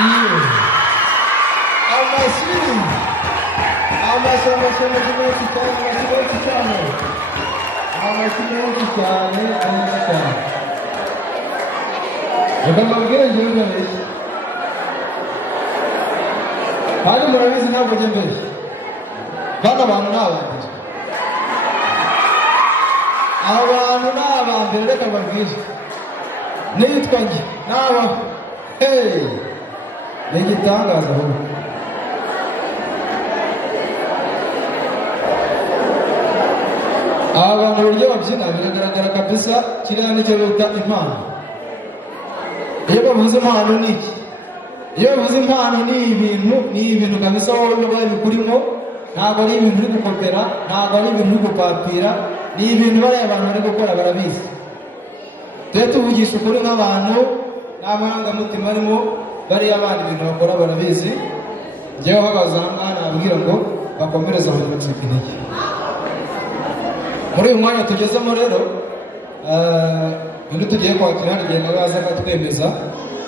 iyo amashyi menshi cyane reka mbabwire njyewe ndabeshya kandi murabizi ntabwo njye mbeshya bano abantu ni abambere abantu ni abambere reka mbabwire nitwa njye nabaho ni igitangaza ahubwo aba bantu uburyo babyina biragaragara kabisa kiriya nicyo bita impano. Iyo bavuze impano ni iki? Iyo bavuze impano ni ibintu kabisa wowe uba bikurimo, ntabwo ari ibintu uri gukopera, ntabwo ari ibintu uri gupapira, ni ibintu bariya abantu bari gukora barabizi. Tujye tuvugisha ukuri nk'abantu nta marangamutima arimo, bariya abandi ibintu bakora barabizi. Njyewe uhagaze aha ngaha nabwira ngo bakomereze aho bacika intege. Muri uyu mwanya tugezemo rero undi tugiye kwakira hari igihe nawe yaza akatwemeza,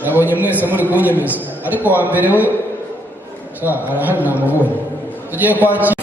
yabonye mwese muri kunyemeza, ariko wa mbere we arahari namubonye. Tugiye kwakira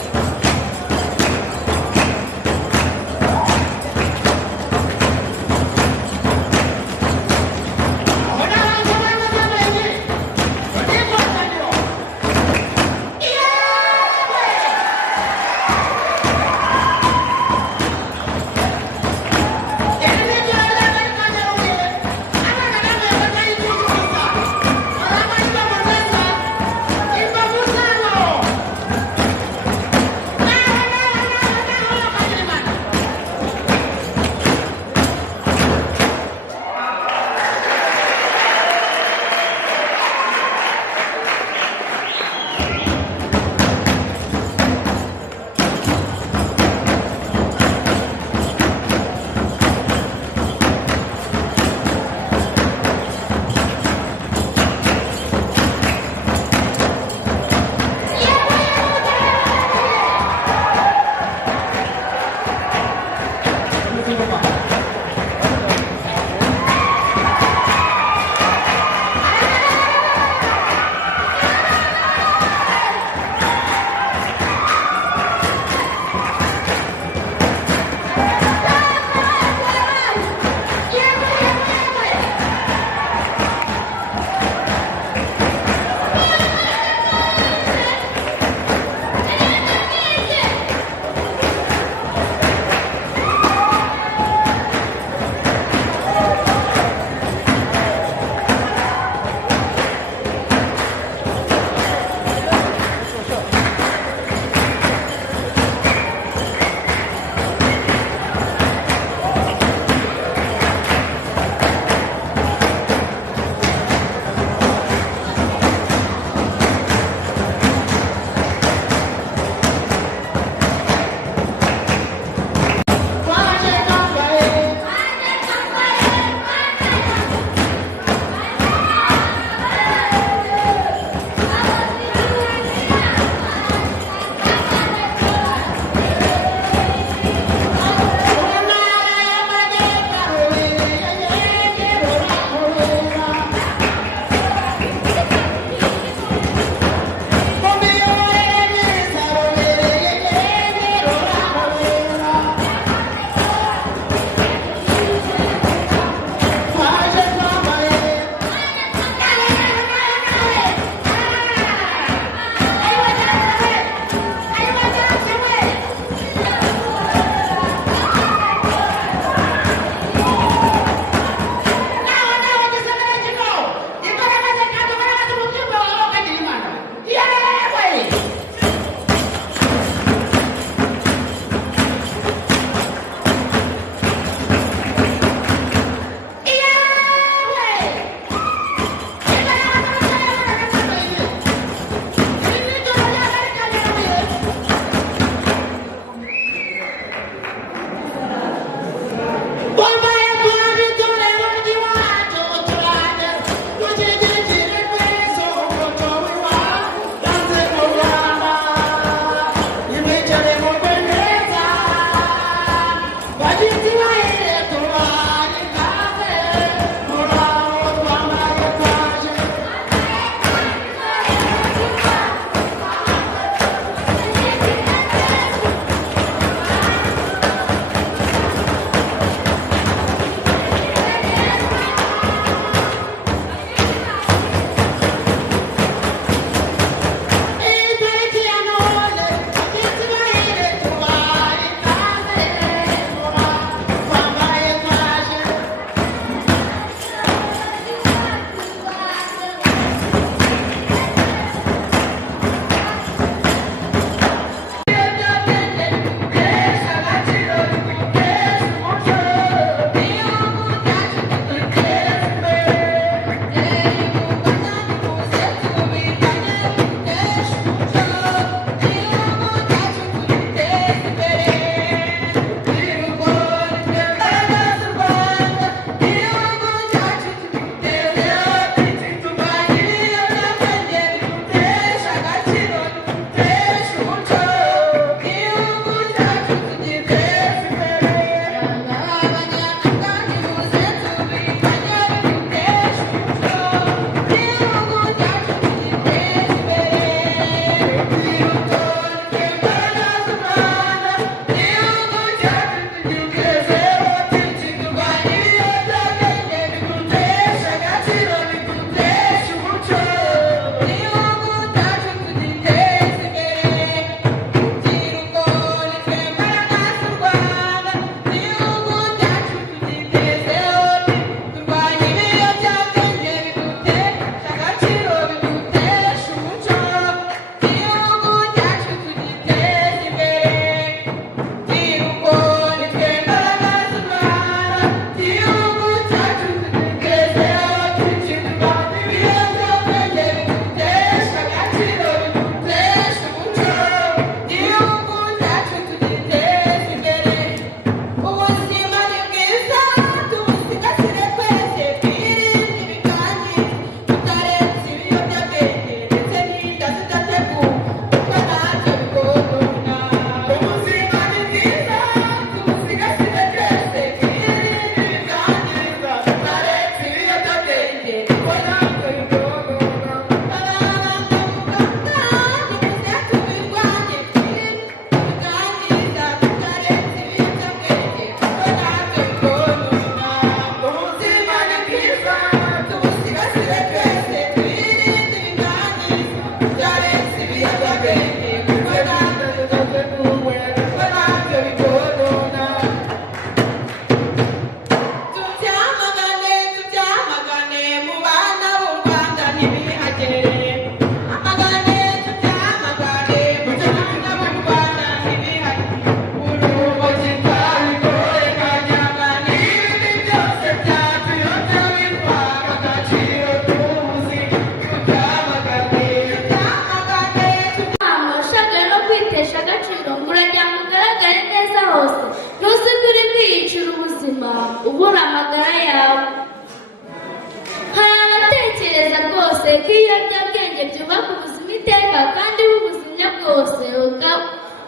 rwose ko ibiyobyabwenge byubaka ubuzima iteka kandi ubuzima bwose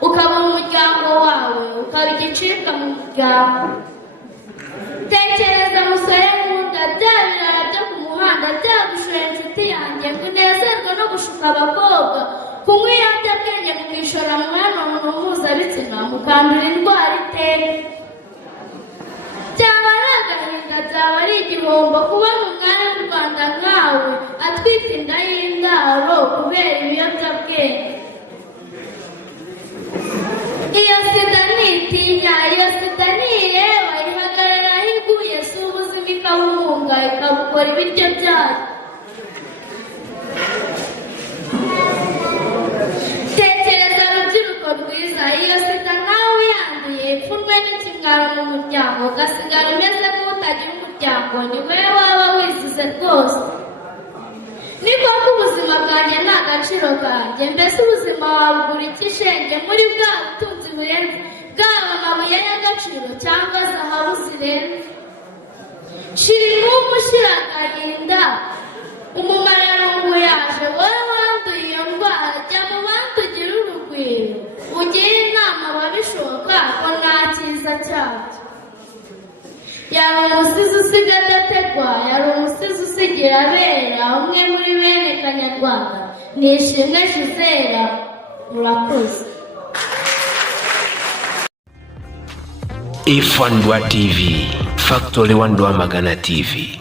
ukaba mu muryango wawe ukaba igicibwa mu muryango. Tekereza musore nkunda, bya birara byo ku muhanda byagushora inshuti yanjye ngo unezerwe no gushuka abakobwa, kunywa ibiyobyabwenge mukishora mu mibonano mpuzabitsina mukandura indwara itera. Byaba ari agahinda, byaba ari igihombo kubona umwari w'u Rwanda nkawe atwite inda y'indaro kubera ibiyobyabwenge. Iyo sida ntitinya, iyo sida ntireba, ihagarara aho iguye, si ubuzima ikabuhunga ikabukora ibiryo byayo. Tekereza rubyiruko rwiza, iyo sida nawe uyanduye ipfunwe n'ikimwaro mu muryango ugasigara umeze nk'utagira umuryango, ni wowe waba wizize rwose. Ni koko ubuzima bwanjye nta gaciro kanjye, mbese ubuzima wabugura iki shenge muri bwa butunzi burenze, bwaba amabuye y'agaciro cyangwa zahabu zirenze? Shira inkumbu, shira agahinda, umumararungu yaje, wowe wanduye iyo ndwara, jya mu bandi ugire urugwiro, ugire inama ababishoboka ko nta cyiza cyabyo. Yari umusizi usiga adategwa, yari umusizi usigira abera, umwe muri bene Kanyarwanda ni Ishimwe Gisela. Murakoze. Ifandwa TV, Factory Wandwamagana TV.